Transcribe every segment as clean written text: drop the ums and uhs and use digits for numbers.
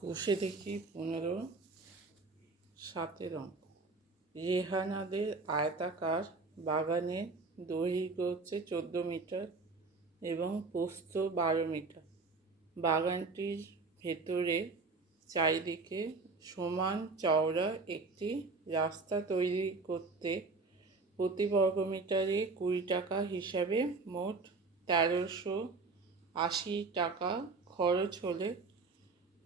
কষে দেখি 15-7 অঙ্ক। রেহানাদের আয়তাকার বাগানের দৈর্ঘ্য হচ্ছে 14 মিটার এবং প্রস্থ 12 মিটার। বাগানটির ভেতরে চারিদিকে সমান চওড়া একটি রাস্তা তৈরি করতে প্রতি বর্গমিটারে 20 টাকা হিসাবে মোট 1380 টাকা খরচ হলে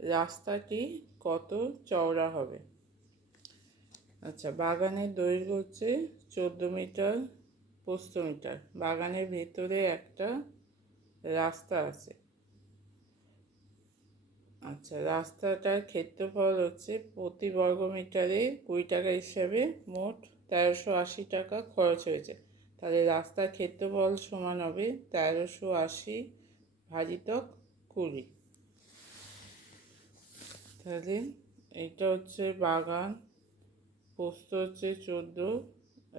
রাস্তাটি কত চওড়া হবে? আচ্ছা, বাগানের দৈর্ঘ্য হচ্ছে 14 মিটার, প্রস্থ মিটার। বাগানের ভেতরে একটা রাস্তা আছে। আচ্ছা, রাস্তাটার ক্ষেত্রফল হচ্ছে প্রতি বর্গমিটারে 20 টাকা হিসাবে মোট 1380 টাকা খরচ হয়েছে। তাহলে রাস্তার ক্ষেত্রফল সমান হবে 1380 ভাজিতক 20। তাহলে এইটা হচ্ছে বাগান, প্রস্থ হচ্ছে 14,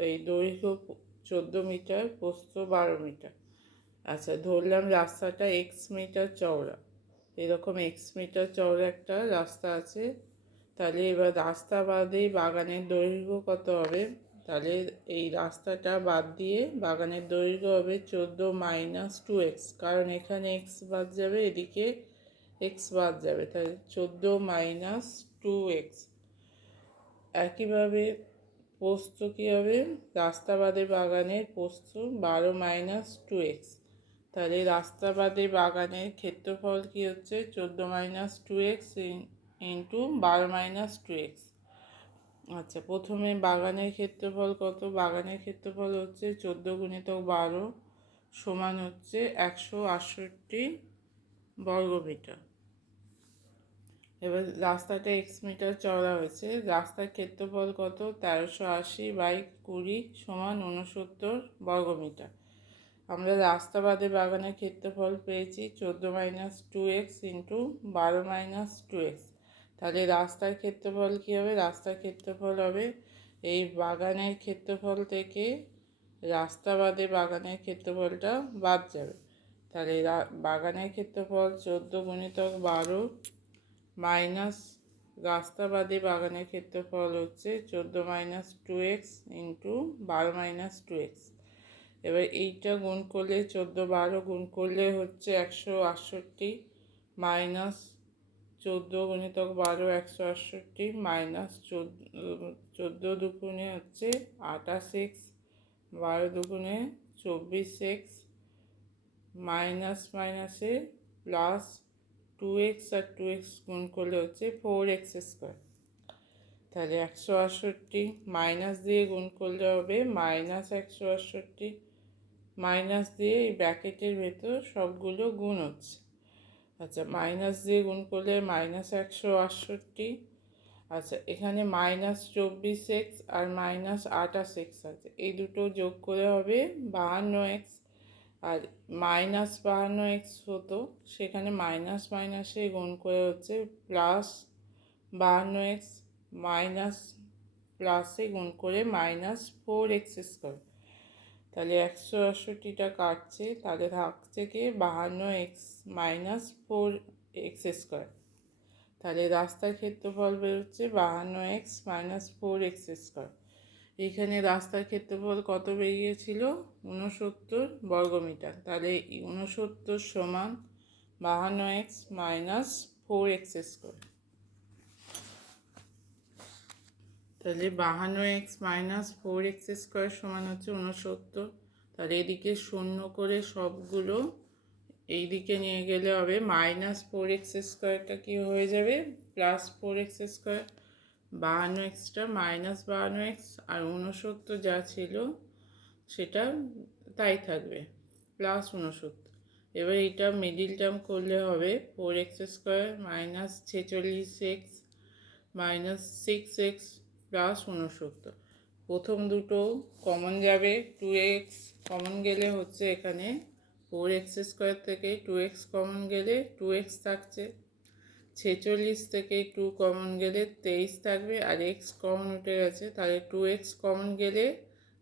এই দৈর্ঘ্য 14 মিটার, প্রস্থ 12 মিটার। আচ্ছা, ধরলাম রাস্তাটা x মিটার চওড়া। এরকম x মিটার চওড়া একটা রাস্তা আছে। তাহলে এবার রাস্তা বাদে বাগানের দৈর্ঘ্য কত হবে? তাহলে এই রাস্তাটা বাদ দিয়ে বাগানের দৈর্ঘ্য হবে 14 - 2x, কারণ এখানে x বাদ যাবে, এদিকে x বাদ যাবে, তাহলে 14 - 2x। একইভাবে প্রস্থ কী হবে? রাস্তা বাদে বাগানের প্রস্থ 12 - 2x। তাহলে রাস্তা বাদে বাগানের ক্ষেত্রফল কী হচ্ছে? 14 - 2x ইন্টু 12 - 2x। আচ্ছা, প্রথমে বাগানের ক্ষেত্রফল কত? বাগানের ক্ষেত্রফল হচ্ছে 14 × 12 সমান হচ্ছে 168 বর্গমিটার। এবার রাস্তাটা x মিটার চওড়া হয়েছে, রাস্তার ক্ষেত্রফল কত? 1380/20 সমান 69 বর্গমিটার। আমরা রাস্তা বাদে বাগানের ক্ষেত্রফল পেয়েছি 14 - 2x ইন্টু 12 - 2x। তাহলে রাস্তার ক্ষেত্রফল কী হবে? রাস্তার ক্ষেত্রফল হবে এই বাগানের ক্ষেত্রফল থেকে রাস্তা বাদে বাগানের ক্ষেত্রফলটা বাদ যাবে। তাহলে বাগানের ক্ষেত্রফল 14 × 12 মাইনাস রাস্তা বাদে বাগানের ক্ষেত্রফল হচ্ছে 14 - 2x ইন্টু 12 - 2x। এবার এইটা গুণ করলে 14 - 12 গুণ করলে হচ্ছে 168, মাইনাস 14 × 12 168, মাইনাস 14 দুগুণে হচ্ছে 28x, 12 দুগুণে 24x, মাইনাস মাইনাসে প্লাস 2x আর 2x গুণ করলে হচ্ছে 4x²। তাহলে 168 মাইনাস দিয়ে গুণ করলে হবে -168, মাইনাস দিয়ে এই ব্র্যাকেটের ভেতর সবগুলো গুণ হচ্ছে। আচ্ছা, মাইনাস দিয়ে গুণ করলে -168। আচ্ছা, এখানে -24x আর -28x আছে, এই দুটো যোগ করে হবে 52x। আর -52x হতো, সেখানে মাইনাস মাইনাসে গুণ করে হচ্ছে +52x, মাইনাস প্লাসে গুণ করে -4x²। তাহলে 168টা কাটছে, তাহলে থাকছে কি 52x - 4x²। তাহলে রাস্তার ক্ষেত্রফল বেরোচ্ছে 52x - 4x²। এখানে রাস্তার ক্ষেত্রফল কত বেরিয়েছিল? 69 বর্গমিটার। তাহলে 69 সমান 52x - 4x²। তাহলে 52x - 4x² সমান হচ্ছে 69। তাহলে এদিকে শূন্য করে সবগুলো এইদিকে নিয়ে গেলে হবে -4x²টা কি হয়ে যাবে? +4x²। 52xটা -52x আর 69 যা ছিল সেটা তাই থাকবে, +69। এবার এটা মিডিল টার্ম করলে হবে 4x² - 46x -6x +69। প্রথম দুটো কমন যাবে, 2x কমন গেলে হচ্ছে এখানে 4x² থেকে 2x কমন গেলে 2x থাকছে, 46 থেকে 2 কমন গেলে 23 থাকবে, আর x কমন উঠে গেছে, তাহলে 2x কমন গেলে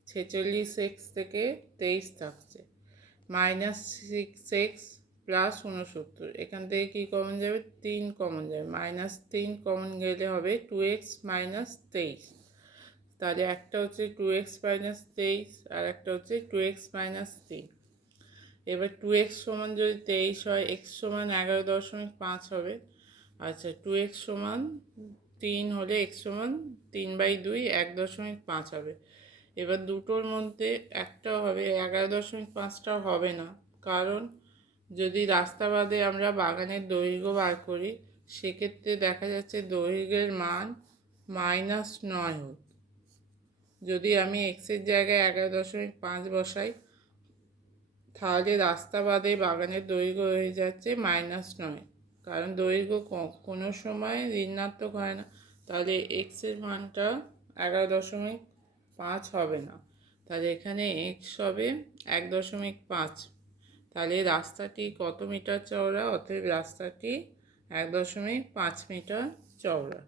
46x থেকে 23 থাকছে, -6x প্লাস 69, এখান থেকে কী কমন যাবে, 3 কমন যাবে, -3 কমন গেলে হবে 2x মাইনাস 23। তাহলে একটা হচ্ছে 2x মাইনাস 23 আর একটা হচ্ছে 2x মাইনাস 3। এবার 2x সমান যদি 23 হয়, x সমান 11.5 হবে। আচ্ছা, 2x সমান 3 হলে x সমান 3/2 1.5 হবে। এবার দুটোর মধ্যে একটাও হবে, 11.5টাও হবে না, কারণ যদি রাস্তা বাদে আমরা বাগানের দৈর্ঘ্য বার করি, সেক্ষেত্রে দেখা যাচ্ছে দৈর্ঘ্যের মান -9 হোক। যদি আমি এক্সের জায়গায় 11.5 বসাই, তাহলে রাস্তা বাদে বাগানের দৈর্ঘ্য হয়ে যাচ্ছে -9, কারণ দৈর্ঘ্য কোনো সময় ঋণাত্মক হয় না। তাহলে এক্সের মানটা 11.5 হবে না, তাহলে এখানে এক্স হবে 1.5। তাহলে রাস্তাটি কত মিটার চওড়া? অতএব রাস্তাটি 1.5 মিটার চওড়া।